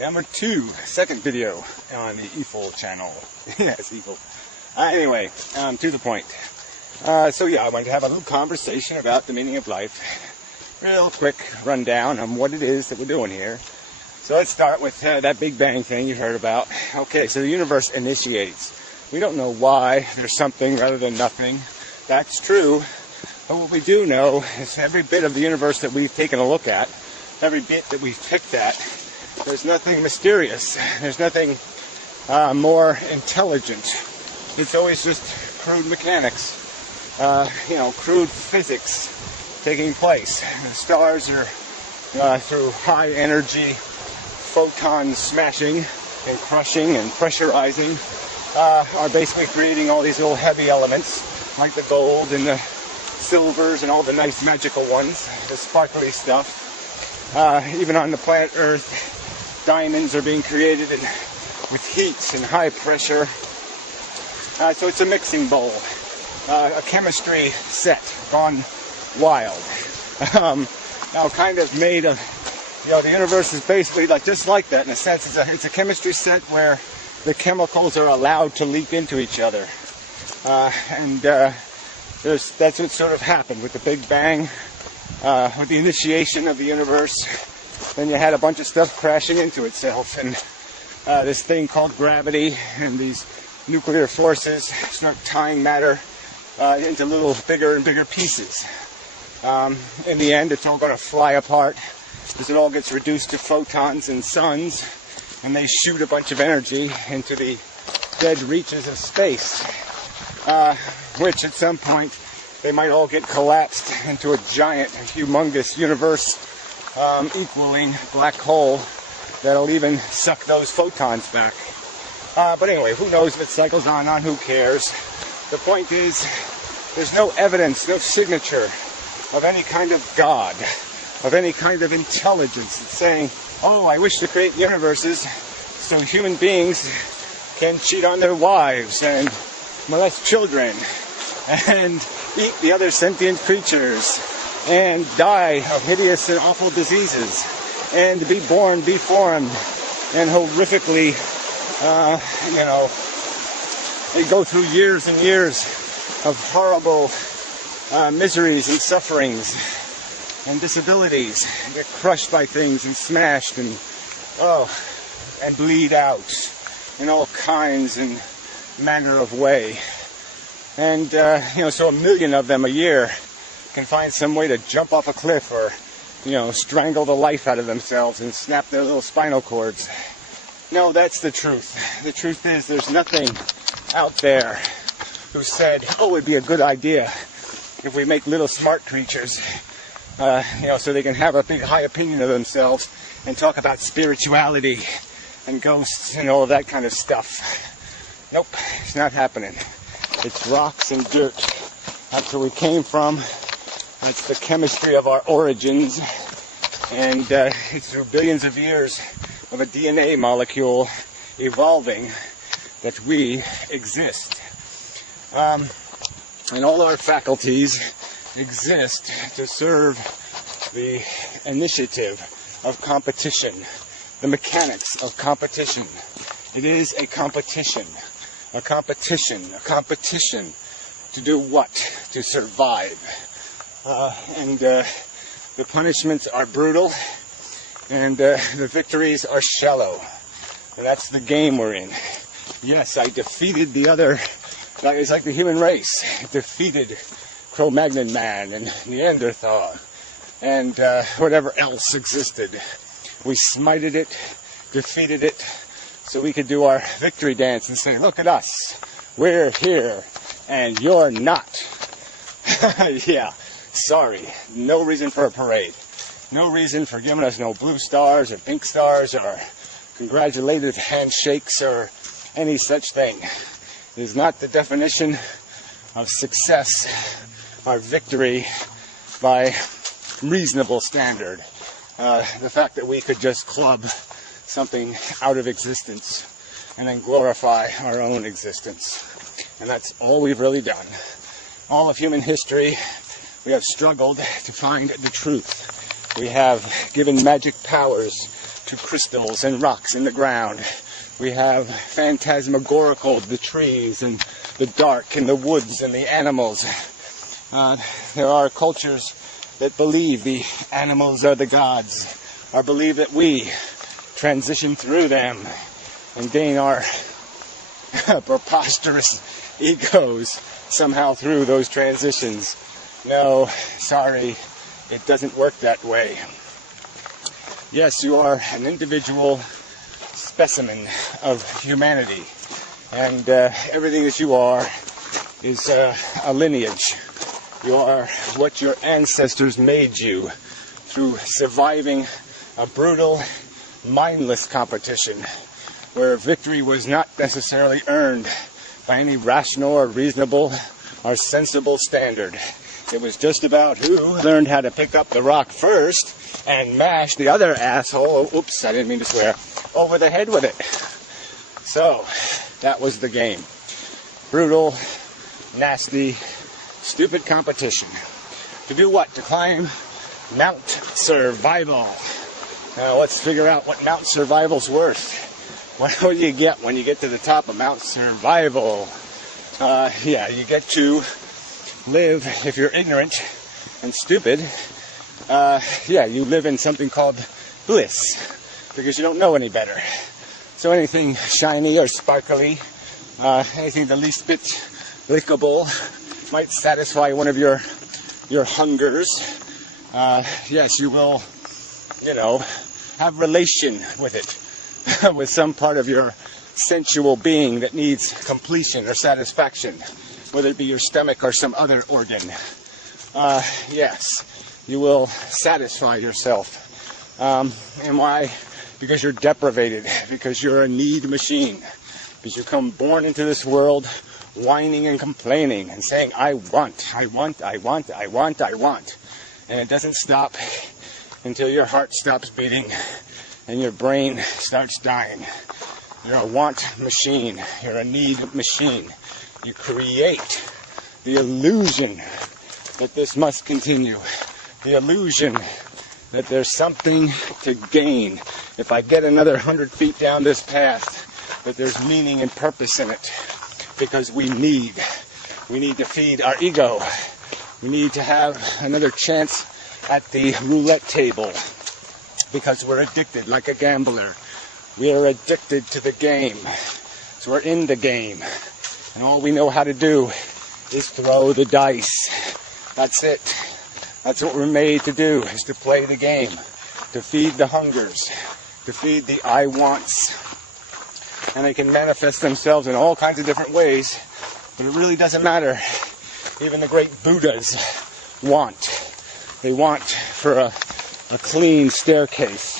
Number 2, second video on the Efilist channel. Yes, Efilist. Anyway, to the point. So yeah, I wanted to have a little conversation about the meaning of life. Real quick rundown on what it is that we're doing here. So let's start with that Big Bang thing you heard about. Okay, so the universe initiates. We don't know why there's something rather than nothing. That's true. But what we do know is every bit of the universe that we've taken a look at, every bit that we've picked at, there's nothing mysterious. There's nothing more intelligent. It's always just crude mechanics, crude physics taking place. The stars are, through high energy photons smashing and crushing and pressurizing, are basically creating all these little heavy elements, like the gold and the silvers and all the nice magical ones, the sparkly stuff. Even on the planet Earth, diamonds are being created with heat and high pressure. So it's a mixing bowl, a chemistry set gone wild. Now kind of made of, the universe is basically just like that in a sense. It's a chemistry set where the chemicals are allowed to leak into each other. That's what sort of happened with the Big Bang, with the initiation of the universe. Then you had a bunch of stuff crashing into itself, and this thing called gravity and these nuclear forces start tying matter into little bigger and bigger pieces. In the end, it's all going to fly apart as it all gets reduced to photons and suns, and they shoot a bunch of energy into the dead reaches of space, which at some point they might all get collapsed into a giant, humongous universe equaling black hole that'll even suck those photons back. But anyway, who knows if it cycles on, who cares? The point is, there's no evidence, no signature of any kind of God, of any kind of intelligence that's saying, oh, I wish to create universes so human beings can cheat on their wives and molest children and eat the other sentient creatures and die of hideous and awful diseases and be born deformed and horrifically, they go through years and years of horrible miseries and sufferings and disabilities, and get crushed by things and smashed and bleed out in all kinds and manner of way. And, so 1 million of them a year can find some way to jump off a cliff or, strangle the life out of themselves and snap their little spinal cords. No, that's the truth. The truth is there's nothing out there who said, oh, it'd be a good idea if we make little smart creatures, so they can have a big high opinion of themselves and talk about spirituality and ghosts and all of that kind of stuff. Nope, it's not happening. It's rocks and dirt. That's where we came from. That's the chemistry of our origins. And it's through billions of years of a DNA molecule evolving that we exist. And all our faculties exist to serve the initiative of competition, the mechanics of competition. It is a competition. A competition to do what? To survive. The punishments are brutal, and the victories are shallow. And that's the game we're in. Yes, I defeated the other. It's like the human race. It defeated Cro-Magnon man and Neanderthal and whatever else existed. We smited it, defeated it, so we could do our victory dance and say, look at us, we're here, and you're not. Yeah, sorry, no reason for a parade. No reason for giving us no blue stars or pink stars or congratulative handshakes or any such thing. It is not the definition of success or victory by reasonable standard. The fact that we could just club something out of existence and then glorify our own existence. And that's all we've really done. All of human history, we have struggled to find the truth. We have given magic powers to crystals and rocks in the ground. We have phantasmagorical, the trees and the dark and the woods and the animals. There are cultures that believe the animals are the gods, or believe that we transition through them and gain our preposterous egos somehow through those transitions. No, sorry, it doesn't work that way. Yes, you are an individual specimen of humanity, and everything that you are is a lineage. You are what your ancestors made you through surviving a brutal, mindless competition where victory was not necessarily earned by any rational or reasonable or sensible standard. It was just about who learned how to pick up the rock first and mash the other asshole, oops, I didn't mean to swear, over the head with it. So, that was the game. Brutal, nasty, stupid competition. To do what? To climb Mount Survival. Now let's figure out what Mount Survival's worth. What do you get when you get to the top of Mount Survival? Yeah, you get to live, if you're ignorant and stupid, yeah, you live in something called bliss, because you don't know any better. So anything shiny or sparkly, anything the least bit lickable might satisfy one of your hungers. Yes, you will, have relation with it, with some part of your sensual being that needs completion or satisfaction, whether it be your stomach or some other organ. Yes, you will satisfy yourself. And why? Because you're deprivated, because you're a need machine, because you come born into this world whining and complaining and saying, I want. And it doesn't stop until your heart stops beating and your brain starts dying. You're a want machine. You're a need machine. You create the illusion that this must continue. The illusion that there's something to gain. If I get another 100 feet down this path, that there's meaning and purpose in it. Because we need to feed our ego. We need to have another chance at the roulette table. Because we're addicted like a gambler. We are addicted to the game. So we're in the game. And all we know how to do is throw the dice. That's it. That's what we're made to do, is to play the game. To feed the hungers. To feed the I wants. And they can manifest themselves in all kinds of different ways. But it really doesn't matter. Even the great Buddhas want. They want for a clean staircase.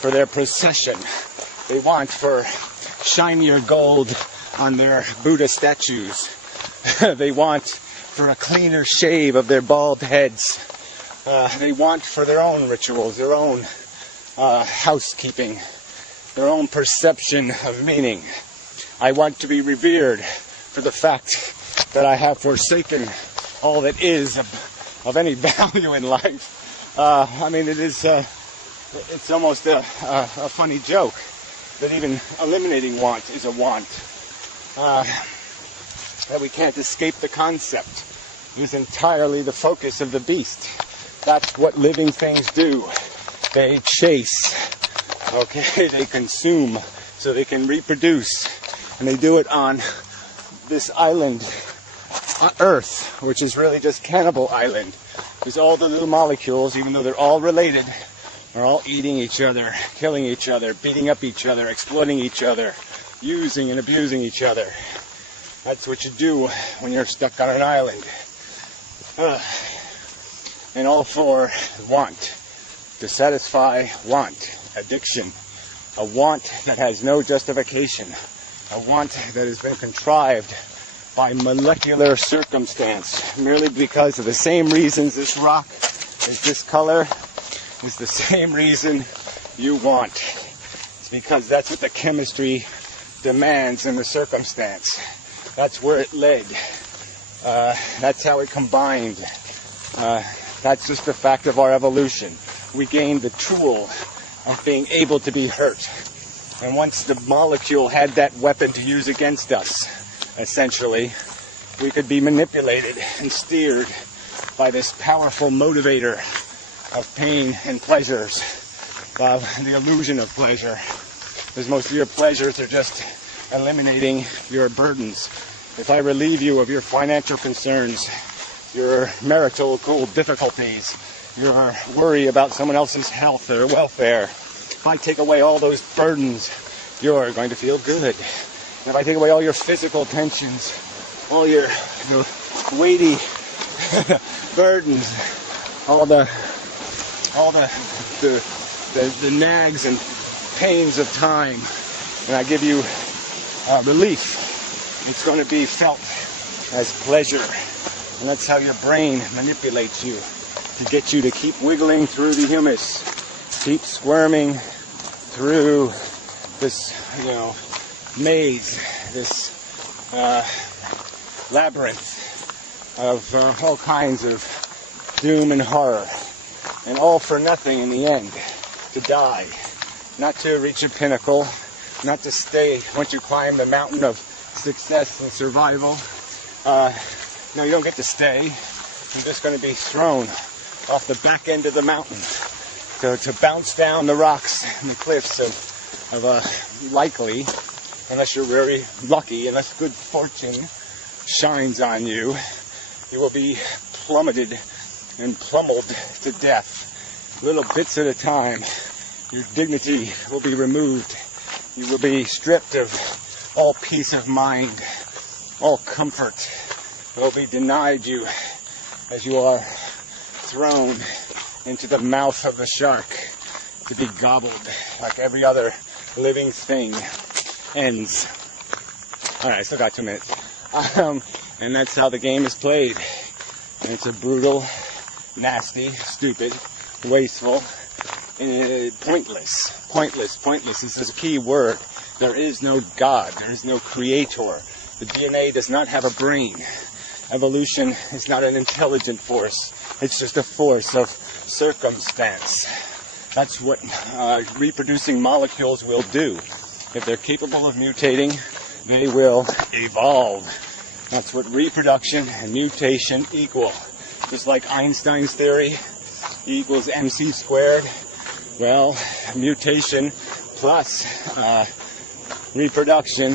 For their procession. They want for shinier gold on their Buddha statues. They want for a cleaner shave of their bald heads. They want for their own rituals, their own housekeeping, their own perception of meaning. I want to be revered for the fact that I have forsaken all that is of any value in life. I mean, it's almost a funny joke that even eliminating want is a want. That we can't escape the concept. It is entirely the focus of the beast. That's what living things do. They chase. Okay, they consume so they can reproduce. And they do it on this island, Earth, which is really just Cannibal Island. Because all the little molecules, even though they're all related, are all eating each other, killing each other, beating up each other, exploiting each other, using and abusing each other. That's what you do when you're stuck on an island. And all for want. To satisfy want. Addiction. A want that has no justification. A want that has been contrived by molecular circumstance. Merely because of the same reasons this rock is this color is the same reason you want. It's because that's what the chemistry demands in the circumstance. That's where it led. That's how it combined. That's just the fact of our evolution. We gained the tool of being able to be hurt. And once the molecule had that weapon to use against us, essentially, we could be manipulated and steered by this powerful motivator of pain and pleasures, of the illusion of pleasure. Because most of your pleasures are just eliminating your burdens. If I relieve you of your financial concerns, your marital difficulties, your worry about someone else's health or welfare, if I take away all those burdens, you're going to feel good. And if I take away all your physical tensions, all your weighty burdens, all the nags and pains of time, and I give you relief, it's going to be felt as pleasure. And that's how your brain manipulates you, to get you to keep wiggling through the humus, keep squirming through this, maze, this labyrinth of all kinds of doom and horror, and all for nothing in the end, to die, not to reach a pinnacle, not to stay once you climb the mountain of success and survival. No, you don't get to stay. You're just going to be thrown off the back end of the mountain to bounce down the rocks and the cliffs of likely, unless you're very lucky, unless good fortune shines on you, you will be plummeted and pummeled to death, little bits at a time. Your dignity will be removed. You will be stripped of all peace of mind, all comfort will be denied you as you are thrown into the mouth of the shark to be gobbled like every other living thing ends. Alright, I still got 2 minutes. And that's how the game is played. And it's a brutal, nasty, stupid, wasteful, pointless. This is a key word. There is no God. There is no creator. The DNA does not have a brain. Evolution is not an intelligent force. It's just a force of circumstance. That's what reproducing molecules will do. If they're capable of mutating, they will evolve. That's what reproduction and mutation equal. Just like Einstein's theory, E equals mc squared. Well, mutation plus reproduction,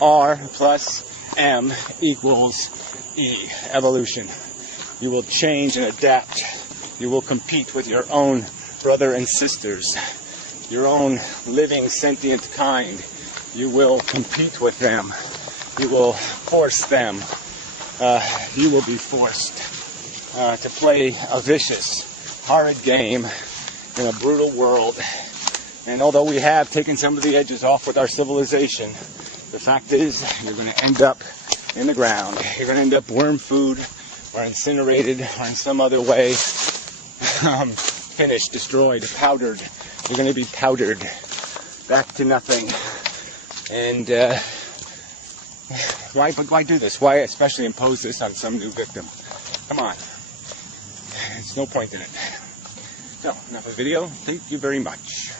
R plus M equals E, evolution. You will change and adapt. You will compete with your own brother and sisters, your own living sentient kind. You will compete with them. You will force them. You will be forced to play a vicious, horrid game in a brutal world. And although we have taken some of the edges off with our civilization, the fact is you're going to end up in the ground. You're going to end up worm food or incinerated or in some other way finished, destroyed, powdered. You're going to be powdered back to nothing. And why do this? Why especially impose this on some new victim? Come on. There's no point in it. So, enough of the video. Thank you very much.